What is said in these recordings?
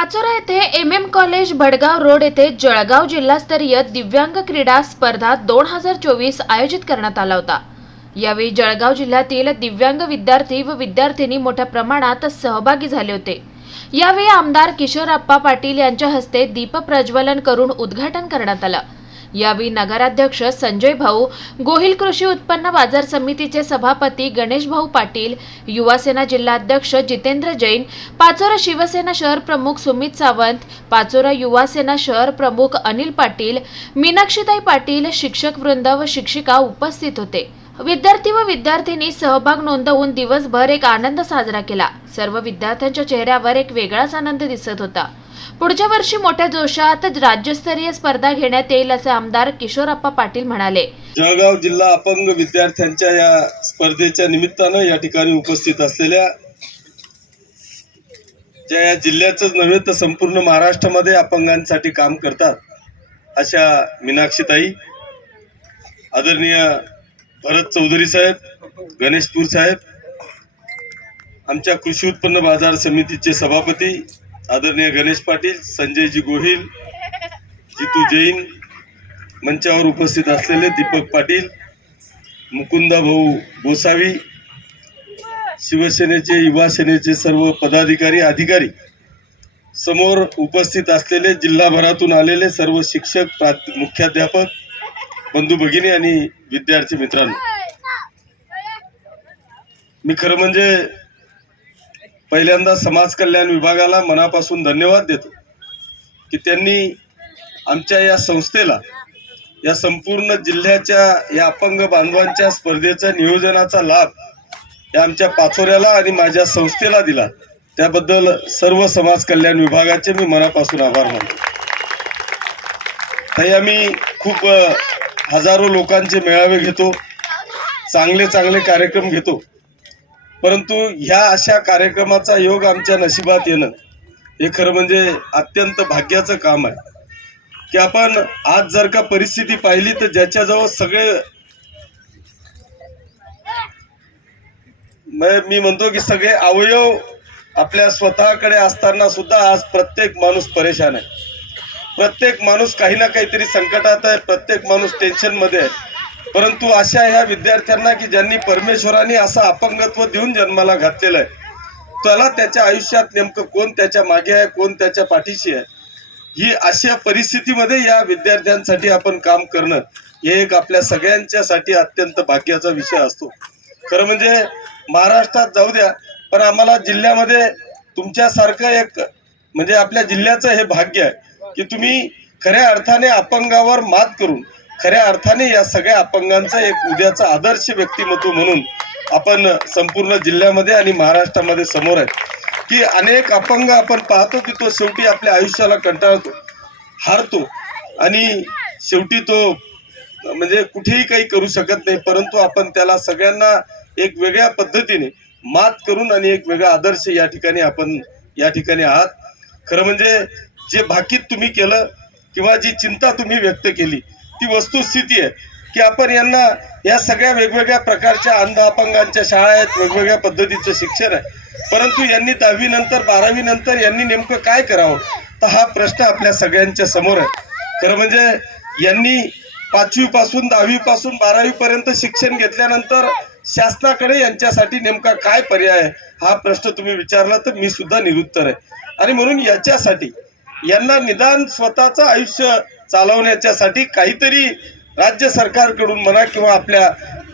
पाचोरा येथे M M college Bhadgaon road येथे जळगाव जिल्हास्तरीय दिव्यांग क्रीडा स्पर्धा दोन हजार चोवीस आयोजित करण्यात आला होता. यावेळी जळगाव जिल्ह्यातील दिव्यांग विद्यार्थी व विद्यार्थिनी मोठ्या प्रमाणात सहभागी झाले होते. यावेळी आमदार किशोरप्पा पाटील यांच्या हस्ते दीप प्रज्वलन करून उद्घाटन करण्यात आलं. यावेळी नगराध्यक्ष संजय भाऊ गोहिल कृषी उत्पन्न बाजार समितीचे सभापती गणेश भाऊ पाटील युवासेना जिल्हाध्यक्ष जितेंद्र जैन पाचोरा शिवसेना शहर प्रमुख सुमित सावंत पाचोरा युवासेना शहर प्रमुख अनिल पाटील मीनाक्षीताई पाटील शिक्षक वृंद व शिक्षिका उपस्थित होते. विद्यार्थी व विद्यार्थिनी सहभाग नोंदवून दिवसभर एक आनंद साजरा केला. सर्व विद्यार्थ्यांच्या चेहऱ्यावर एक वेगळाच आनंद दिसत होता. पुढच्या वर्षी मोठ्या जोशात राज्यस्तरीय स्पर्धा घेण्यात येईल असे आमदार किशोरप्पा पाटील म्हणाले. जळगाव जिल्हा अपंग विद्यार्थ्यांच्या या स्पर्धेच्या निमित्तानं या ठिकाणी उपस्थित असलेल्या ज्या या जिल्ह्याचंच नव्हे तर संपूर्ण महाराष्ट्रामध्ये अपंगांसाठी काम करतात अशा मीनाक्षीताई आदरणीय भरत चौधरी साहेब गणेशपूर साहेब आमच्या कृषी उत्पन्न बाजार समितीचे सभापती आदरणीय गणेश पाटील संजयजी गोहिल जितू जैन मंचावर उपस्थित असलेले दीपक पाटील मुकुंदा भाऊ गोसावी शिवसेनेचे युवा सेनेचे सर्व पदाधिकारी अधिकारी समोर उपस्थित असलेले जिल्हाभरातून आलेले सर्व शिक्षक प्रा मुख्याध्यापक बंधू भगिनी आणि विद्यार्थी मित्रांनो. मी खरं म्हणजे पहिल्यांदा समाज कल्याण विभागाला मनापासून धन्यवाद देतो की त्यांनी आमच्या या संस्थेला या संपूर्ण जिल्ह्याच्या या अपंग बांधवांच्या स्पर्धेचा नियोजनाचा लाभ या आमच्या पाचोऱ्याला आणि माझ्या संस्थेला दिला. त्याबद्दल सर्व समाज कल्याण विभागाचे मी मनापासून आभार मानतो. ताई आम्ही खूप हजारो लोकांचे मेळावे घेतो चांगले चांगले कार्यक्रम घेतो. परंतु ह्या अशा कार्यक्रमाचा योग आमच्या नशिबात येणं हे खरं म्हणजे अत्यंत भाग्याचं काम आहे. की आपण आज जर का परिस्थिती पाहिली तर ज्याच्याजवळ सगळे म- मी म्हणतो की सगळे अवयव आपल्या स्वतःकडे असताना सुद्धा आज प्रत्येक माणूस परेशान आहे. प्रत्येक माणूस काही ना काहीतरी संकटात आहे प्रत्येक माणूस टेन्शनमध्ये आहे. परंतु अशा ह्या विद्यार्थ्यांना की ज्यांनी परमेश्वराने असं अपंगत्व देऊन जन्माला घातलेलं आहे त्याला त्याच्या आयुष्यात नेमकं कोण त्याच्यामागे आहे कोण त्याच्या पाठीशी आहे? ही अशा परिस्थितीमध्ये या विद्यार्थ्यांसाठी आपण काम करणं हे एक आपल्या सगळ्यांच्यासाठी अत्यंत भाग्याचा विषय असतो. खरं म्हणजे महाराष्ट्रात जाऊ द्या पण आम्हाला जिल्ह्यामध्ये तुमच्यासारखं एक म्हणजे आपल्या जिल्ह्याचं हे भाग्य आहे की तुम्ही खऱ्या अर्थाने अपंगावर मात करून खऱ्या अर्थाने या सगळ्या अपंगांचं एक उद्याचं आदर्श व्यक्तिमत्व म्हणून आपण संपूर्ण जिल्ह्यामध्ये आणि महाराष्ट्रामध्ये समोर आहे. की अनेक अपंग आपण पाहतो की तो शेवटी आपल्या आयुष्याला कंटाळतो हारतो आणि शेवटी तो म्हणजे कुठेही काही करू शकत नाही परंतु आपण त्याला सगळ्यांना एक वेगळ्या पद्धतीने मात करून आणि एक वेगळा आदर्श या ठिकाणी आपण या ठिकाणी आहात. खरं म्हणजे जे भाकीत तुम्ही केलं किंवा जी चिंता तुम्ही व्यक्त केली ती वस्तुस्थिती आहे की आपण यांना या सगळ्या वेगवेगळ्या प्रकारच्या अंध अपंगांच्या शाळा आहेत वेगवेगळ्या पद्धतीचं शिक्षण आहे. परंतु यांनी दहावीनंतर बारावीनंतर यांनी नेमकं काय करावं? तर हा प्रश्न आपल्या सगळ्यांच्या समोर आहे. खरं म्हणजे यांनी पाचवीपासून दहावीपासून बारावीपर्यंत शिक्षण घेतल्यानंतर शासनाकडे यांच्यासाठी नेमका काय पर्याय आहे हा प्रश्न तुम्ही विचारला तर मी सुद्धा निरुत्तर आहे. आणि म्हणून याच्यासाठी यांना निदान स्वतःचं आयुष्य चालवण्याच्यासाठी काहीतरी राज्य सरकारकडून म्हणा किंवा आपल्या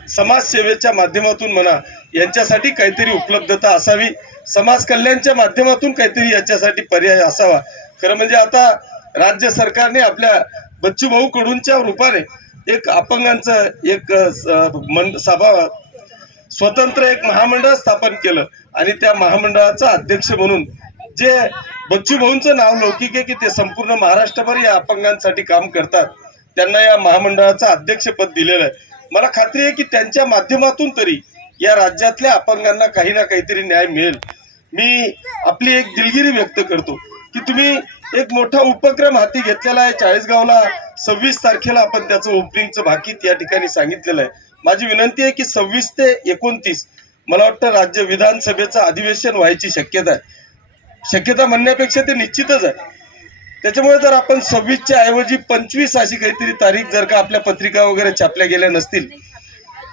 समाजसेवेच्या माध्यमातून म्हणा यांच्यासाठी काहीतरी उपलब्धता असावी. समाज कल्याणच्या माध्यमातून काहीतरी याच्यासाठी पर्याय असावा. खरं म्हणजे आता राज्य सरकारने आपल्या बच्चू भाऊ कडूंच्या रूपाने एक अपंगांचं एक अ, स- मंड सभा स्वतंत्र एक महामंडळ स्थापन केलं. आणि त्या महामंडळाचा अध्यक्ष म्हणून जे बच्चू भाऊंचं नाव लौकिक आहे की ते संपूर्ण महाराष्ट्रभर या अपंगांसाठी काम करतात. त्यांना या महामंडळाचं अध्यक्षपद दिलेलं आहे. मला खात्री आहे की त्यांच्या माध्यमातून तरी या राज्यातल्या अपंगांना काही ना काहीतरी न्याय मिळेल. मी आपली एक दिलगिरी व्यक्त करतो की तुम्ही एक मोठा उपक्रम हाती घेतलेला आहे. चाळीसगावला सव्वीस तारखेला आपण त्याचं ओपनिंगचं भाकीत या ठिकाणी सांगितलेलं आहे. माझी विनंती आहे की सव्वीस ते एकोणतीस मला वाटतं राज्य विधानसभेचं अधिवेशन व्हायची शक्यता आहे. शक्यता म्हणण्यापेक्षा ते निश्चितच आहे. त्याच्यामुळे जर आपण सव्वीसच्या ऐवजी पंचवीस अशी काहीतरी तारीख जर का आपल्या पत्रिका वगैरे छापल्या गेल्या नसतील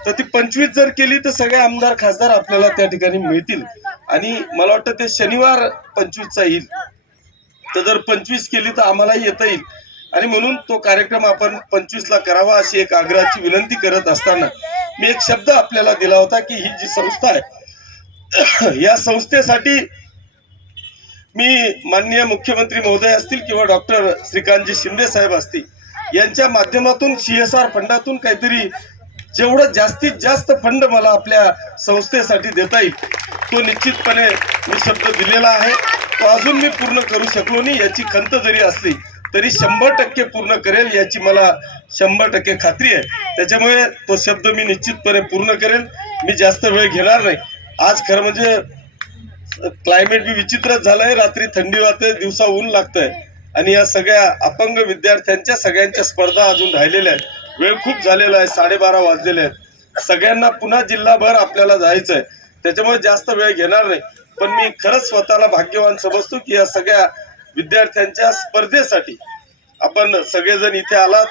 तर ती पंचवीस जर केली तर सगळे आमदार खासदार आपल्याला त्या ठिकाणी मिळतील. आणि मला वाटतं ते शनिवार पंचवीसचा येईल. तर जर पंचवीस केली तर आम्हालाही येता येईल. आणि म्हणून तो कार्यक्रम आपण पंचवीसला करावा अशी एक आग्रहाची विनंती करत असताना मी एक शब्द आपल्याला दिला होता की ही जी संस्था आहे या संस्थेसाठी मी माननीय मुख्यमंत्री महोदय असतील किंवा डॉक्टर श्रीकांतजी शिंदे साहेब असतील यांच्या माध्यमातून सी एस आर फंडातून काहीतरी जेवढं जास्तीत जास्त फंड मला आपल्या संस्थेसाठी देता येईल तो निश्चितपणे मी शब्द दिलेला आहे. तो अजून मी पूर्ण करू शकलो नाही याची खंत जरी असली तरी शंभर टक्के पूर्ण करेल याची मला शंभर टक्के खात्री आहे. त्याच्यामुळे तो शब्द मी निश्चितपणे पूर्ण करेल. मी जास्त वेळ घेणार नाही. आज खरं म्हणजे क्लायमेट बी विचित्रच झालंय. रात्री थंडी वाहते दिवसा ऊन लागतंय. आणि या सगळ्या अपंग विद्यार्थ्यांच्या सगळ्यांच्या स्पर्धा अजून राहिलेल्या आहेत. वेळ खूप झालेला आहे साडेबारा वाजलेले आहेत. सगळ्यांना पुन्हा जिल्हाभर आपल्याला जायचं आहे त्याच्यामुळे जास्त वेळ घेणार नाही. पण मी खरंच स्वतःला भाग्यवान समजतो की या सगळ्या विद्यार्थ्यांच्या स्पर्धेसाठी आपण सगळेजण इथे आलात.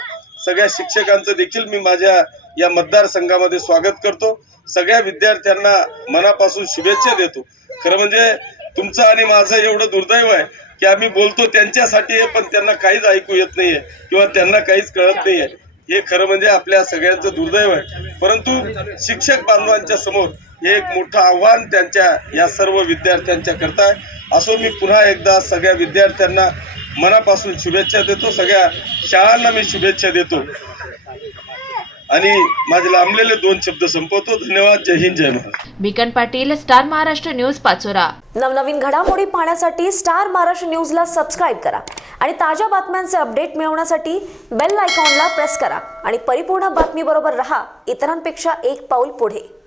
सगळ्या शिक्षकांचं देखील मी माझ्या या मतदारसंघामध्ये स्वागत करतो. सगळ्या विद्यार्थ्यांना मनापासून शुभेच्छा देतो. खरं म्हणजे तुमचं आणि माझं एवढं दुर्दैव आहे की आम्ही बोलतो त्यांच्यासाठी आहे पण त्यांना काहीच ऐकू येत नाहीये किंवा त्यांना काहीच कळत नाहीये. हे खरं म्हणजे आपल्या सगळ्यांचं दुर्दैव आहे. परंतु शिक्षक बांधवांच्या समोर हे एक मोठं आव्हान त्यांच्या या सर्व विद्यार्थ्यांच्या करता आहे. असो मी पुन्हा एकदा सगळ्या विद्यार्थ्यांना मनापासून शुभेच्छा देतो. सगळ्या शाळांना मी शुभेच्छा देतो. आणि माझे लांबलेले दोन शब्द संपवतो. धन्यवाद. जय हिंद जय Maharashtra. Bikan Patil star Maharashtra news Pachora. नवनवीन घडामोडी पाहण्यासाठी स्टार महाराष्ट्र न्यूजला सबस्क्राईब करा आणि ताज्या बातम्यांचे अपडेट मिळवण्यासाठी बेल आयकॉनला प्रेस करा आणि परिपूर्ण बातमीबरोबर रहा. इतरांपेक्षा एक पाऊल पुढे.